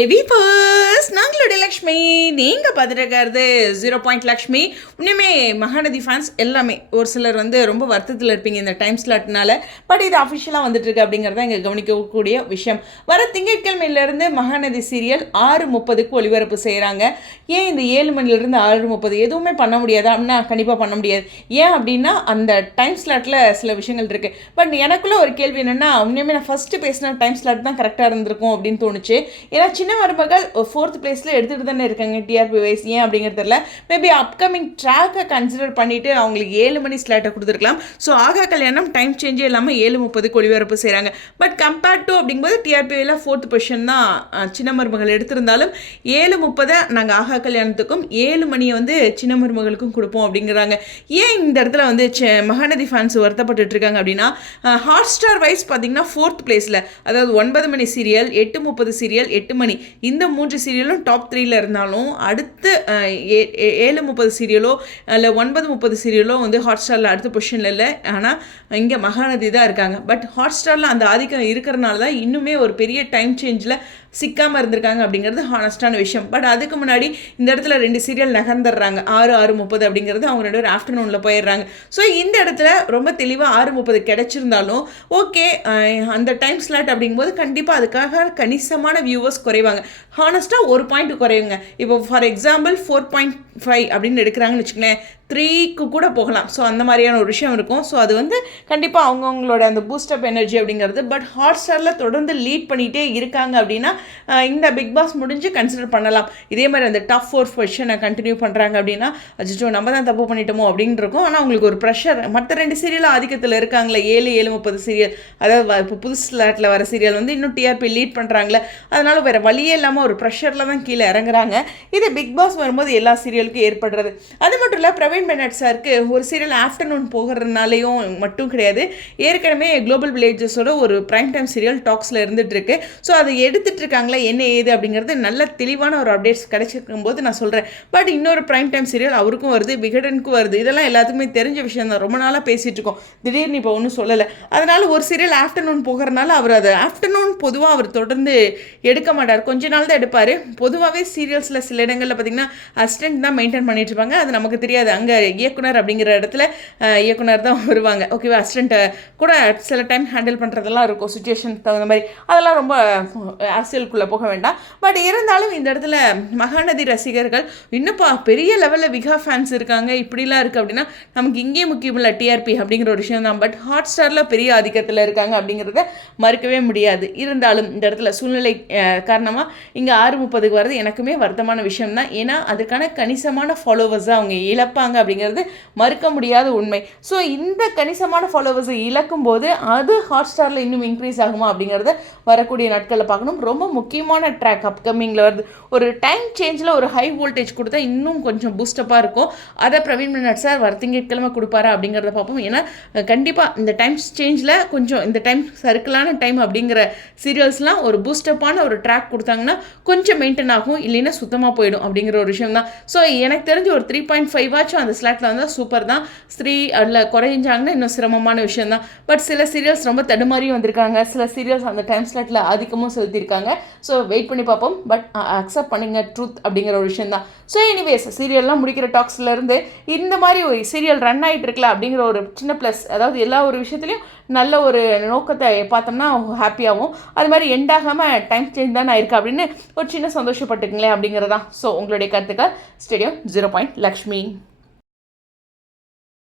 லிவிபர்ஸ் நாங்களுடைய லக்ஷ்மி நீங்கள் பார்த்துட்டு 0 லக்ஷ்மி. இன்னுமே மகாநதி ஃபேன்ஸ் எல்லாமே ஒரு சிலர் ரொம்ப வருத்தத்தில் இருப்பீங்க இந்த டைம் ஸ்லாட்னால. பட் இது அஃபிஷியலாக வந்துட்டுருக்கு அப்படிங்கிறத இங்கே கவனிக்கக்கூடிய விஷயம். வர திங்கட்கிழமையிலேருந்து மகாநதி சீரியல் 6:30க்கு ஒளிபரப்பு செய்கிறாங்க. ஏன் இந்த 7 மணிலேருந்து 6:30 எதுவுமே பண்ண முடியாது அப்படின்னா கண்டிப்பாக பண்ண முடியாது. ஏன் அப்படின்னா அந்த டைம் ஸ்லாட்டில் சில விஷயங்கள் இருக்குது. பட் எனக்குள்ளே ஒரு கேள்வி என்னென்னா, உண்மையுமே நான் ஃபஸ்ட்டு பேசின டைம் ஸ்லாட் தான் கரெக்டாக இருந்திருக்கும் அப்படின்னு தோணுச்சு. ஏன்னா சின்ன மருமகள் 4th பிளேஸில் எடுத்துகிட்டு தானே இருக்காங்க டிஆர்பி வைஸ். ஏன் அப்படிங்கிறது தெரியல. மேபி அப்கமிங் ட்ராக்கை கன்சிடர் பண்ணிவிட்டு அவங்களுக்கு 7 மணி ஸ்லாட்டை கொடுத்துருக்கலாம். ஸோ ஆகா கல்யாணம் டைம் சேஞ்சே இல்லாமல் 7:30க்கு ஒளிபரப்பு செய்கிறாங்க. பட் கம்பேர்ட் டு அப்படிங்கும்போது டிஆர்பியில் 4th பொசிஷன் தான் சின்ன மருமகள் எடுத்திருந்தாலும் 7:30 நாங்கள் ஆகா கல்யாணத்துக்கும் 7 மணியை சின்ன மருமகளுக்கும் கொடுப்போம் அப்படிங்கிறாங்க. ஏன் இந்த இடத்துல மகாநதி ஃபேன்ஸ் வருத்தப்பட்டு இருக்காங்க அப்படின்னா, ஹாட் ஸ்டார் வைஸ் பார்த்தீங்கன்னா 4th பிளேஸில், அதாவது 9 மணி சீரியல், 8:30 சீரியல், 8 மணி, இந்த 3 சீரியலும் டாப் 3ல இருந்தாலும் அடுத்து 7:30 சீரியலோ இல்லை 9:30 சீரியலோ ஹாட் ஸ்டாரில் அடுத்த பொசிஷனில் இல்லை. ஆனால் இங்கே மகாநதி தான் இருக்காங்க. பட் ஹாட் ஸ்டாரில் அந்த ஆதிக்கம் இருக்கிறனால தான் இன்னுமே ஒரு பெரிய டைம் சேஞ்சில் சிக்காமல் இருந்திருக்காங்க அப்படிங்கிறது ஹானஸ்டான விஷயம். பட் அதுக்கு முன்னாடி இந்த இடத்துல 2 சீரியல் நகர்ந்துடுறாங்க. 6:30 அப்படிங்கிறது அவங்க 2 பேரும் ஆஃப்டர்நூனில் போயிடுறாங்க. ஸோ இந்த இடத்துல ரொம்ப தெளிவாக 6:30 கிடைச்சிருந்தாலும் ஓகே, அந்த டைம் ஸ்லாட் அப்படிங்கும்போது கண்டிப்பாக அதுக்காக கணிசமான வியூவர்ஸ் குறைவாங்க. ஹானஸ்ட்டாக 1 பாயிண்ட் குறையுங்க. இப்போ ஃபார் எக்ஸாம்பிள் 4.5 அப்படின்னு எடுக்கிறாங்கன்னு வச்சுக்கலேன், 3க்கு கூட போகலாம். ஸோ அந்த மாதிரியான ஒரு விஷயம் இருக்கும். ஸோ அது கண்டிப்பாக அவங்கவுங்களோட அந்த பூஸ்டப் எனர்ஜி அப்படிங்கிறது. பட் ஹாட் ஸ்டாரில் தொடர்ந்து லீட் பண்ணிகிட்டே இருக்காங்க அப்படின்னா இந்த பிக் பாஸ் முடிஞ்சு கன்சிடர் பண்ணலாம். இதே மாதிரி அந்த டாப் 4 பொசிஷனை கண்டினியூ பண்ணுறாங்க அப்படின்னா அஜிச்சோ நம்ம தான் தப்பு பண்ணிட்டோமோ அப்படின்னு இருக்கும். ஆனால் அவங்களுக்கு ஒரு ப்ரெஷர். மற்ற 2 சீரியலும் ஆதிக்கத்தில் இருக்காங்களே, 7:30 சீரியல், அதாவது இப்போ புது ஸ்லாட்டில் வர சீரியல் இன்னும் டிஆர்பி லீட் பண்ணுறாங்களே, அதனால் வேறு வழியே இல்லாமல் ஒரு ப்ரெஷரில் தான் கீழே இறங்குறாங்க. இது பிக் பாஸ் வரும்போது எல்லா சீரியலுக்கும் ஏற்படுறது. அது மட்டும் இல்லை, பிரவீன் பெனட் சாருக்கு ஒரு சீரியல் ஆஃப்டர்நூன் போகிறதுனாலையும் மட்டும் கிடையாது. ஏற்கனவே குளோபல் வில்லேஜஸோட ஒரு ப்ரைம் டைம் சீரியல் டாக்ஸில் இருந்துகிட்டு இருக்கு. ஸோ அதை எடுத்துகிட்டு இருக்காங்களா என்ன ஏது அப்படிங்கிறது நல்ல தெளிவான ஒரு அப்டேட்ஸ் கிடைச்சிருக்கும் போது நான் சொல்கிறேன். பட் இன்னொரு ப்ரைம் டைம் சீரியல் அவருக்கும் வருது, விகடனுக்கும் வருது. இதெல்லாம் எல்லாத்துக்குமே தெரிஞ்ச விஷயம் தான். ரொம்ப நாளாக பேசிகிட்டு இருக்கோம். திடீர்னு இப்போ ஒன்றும் சொல்லலை. அதனால் ஒரு சீரியல் ஆஃப்டர்நூன் போகிறதுனால அவர் அதை ஆஃப்டர்நூன் பொதுவாக அவர் தொடர்ந்து எடுக்க மாட்டார். கொஞ்ச நாள் தான் எடுப்பார். பொதுவாகவே சீரியல்ஸில் சில இடங்களில் பார்த்திங்கன்னா அசிஸ்டன்ட் தான் மெயின்டைன் பண்ணிட்டு இருப்பாங்க. அது நமக்கு தெரியாது. அங்கே இயக்குனர் அப்படிங்கிற இடத்துல இயக்குனர் தான் வருவாங்க. ஓகேவா, அசிஸ்டண்ட்டை கூட சில டைம் ஹேண்டில் பண்ணுறதெல்லாம் இருக்கும், சுச்சுவேஷன் தகுந்த மாதிரி. அதெல்லாம் ரொம்ப அரசியலுக்குள்ளே போக வேண்டாம். பட் இருந்தாலும் இந்த இடத்துல மகாநதி ரசிகர்கள் இன்னும்ப்பா பெரிய லெவலில் விகா ஃபேன்ஸ் இருக்காங்க, இப்படிலாம் இருக்குது அப்படின்னா நமக்கு இங்கே முக்கியம் இல்லை டிஆர்பி அப்படிங்கிற ஒரு விஷயம் தான். பட் ஹாட் ஸ்டாரில் பெரிய ஆதிக்கத்தில் இருக்காங்க அப்படிங்கிறத மறுக்கவே முடியாது. இருந்தாலும் இந்த இடத்துல சூழ்நிலை காரணமாக இங்கே 6:30க்கு வர்றது எனக்குமே வருத்தமான விஷயம் தான். ஏன்னா அதுக்கான கணிசமான ஃபாலோவர்ஸை அவங்க இழப்பாங்க அப்படிங்கிறது மறுக்க முடியாத உண்மை. ஸோ இந்த கணிசமான ஃபாலோவர்ஸை இழக்கும் போது அது ஹாட் ஸ்டாரில் இன்னும் இன்க்ரீஸ் ஆகுமா அப்படிங்கிறத வரக்கூடிய நாட்களில் பார்க்கணும். ரொம்ப முக்கியமான ட்ராக் அப்கமிங்கில் வருது. ஒரு டைம் சேஞ்சில் ஒரு ஹை வோல்டேஜ் கொடுத்தா இன்னும் கொஞ்சம் பூஸ்டப்பாக இருக்கும். அதை பிரவீன் பெனட் சார் வர திங்கட்கிழமை கொடுப்பாரா அப்படிங்கிறத பார்ப்போம். ஏன்னா கண்டிப்பாக இந்த டைம் சேஞ்சில் கொஞ்சம் இந்த டைம் சர்க்கிளான டைம் அப்படிங்கிற சீரியல்ஸ்லாம் ஒரு பூஸ்டப்பான ஒரு ட்ராக் கொடுத்தாங்கன்னா கொஞ்சம் மெயின்டைன் ஆகும், இல்லைன்னா சுத்தமாக போயிடும் அப்படிங்கிற ஒரு விஷயம் தான். ஸோ எனக்கு தெரிஞ்சு ஒரு 3.5 ஆச்சும் அந்த ஸ்லாட்டில் வந்தால் சூப்பர் தான். 3 அதில் குறைஞ்சாங்கன்னா இன்னும் சிரமமான விஷயம் தான். பட் சில சீரியல்ஸ் ரொம்ப தடுமாறியும் வந்திருக்காங்க. சில சீரியல்ஸ் அந்த டைம் ஸ்லாட்டில் ஆதிக்கமும் செலுத்தியிருக்காங்க. ஸோ வெயிட் பண்ணி பார்ப்போம். பட் அக்செப்ட் பண்ணுங்க ட்ரூத் அப்படிங்கிற ஒரு விஷயம் தான். ஸோ எனிவேஸ், சீரியல்லாம் முடிக்கிற டாக்ஸ்லேருந்து இந்த மாதிரி ஒரு சீரியல் ரன் ஆகிட்டு இருக்கல அப்படிங்கிற ஒரு சின்ன ப்ளஸ், அதாவது எல்லா ஒரு விஷயத்துலையும் நல்ல ஒரு நோக்கத்தை பார்த்தோம்னா ஹாப்பியாகவும், அது மாதிரி எண்டாகாமல் டைம் சேஞ்ச் தானே ஆயிருக்கு அப்படின்னு ஒரு சின்ன சந்தோஷப்பட்டுக்குங்களேன் அப்படிங்கிறதான். ஸோ உங்களுடைய கருத்துக்கள் ஸ்டேடியம் 0 லக்ஷ்மி.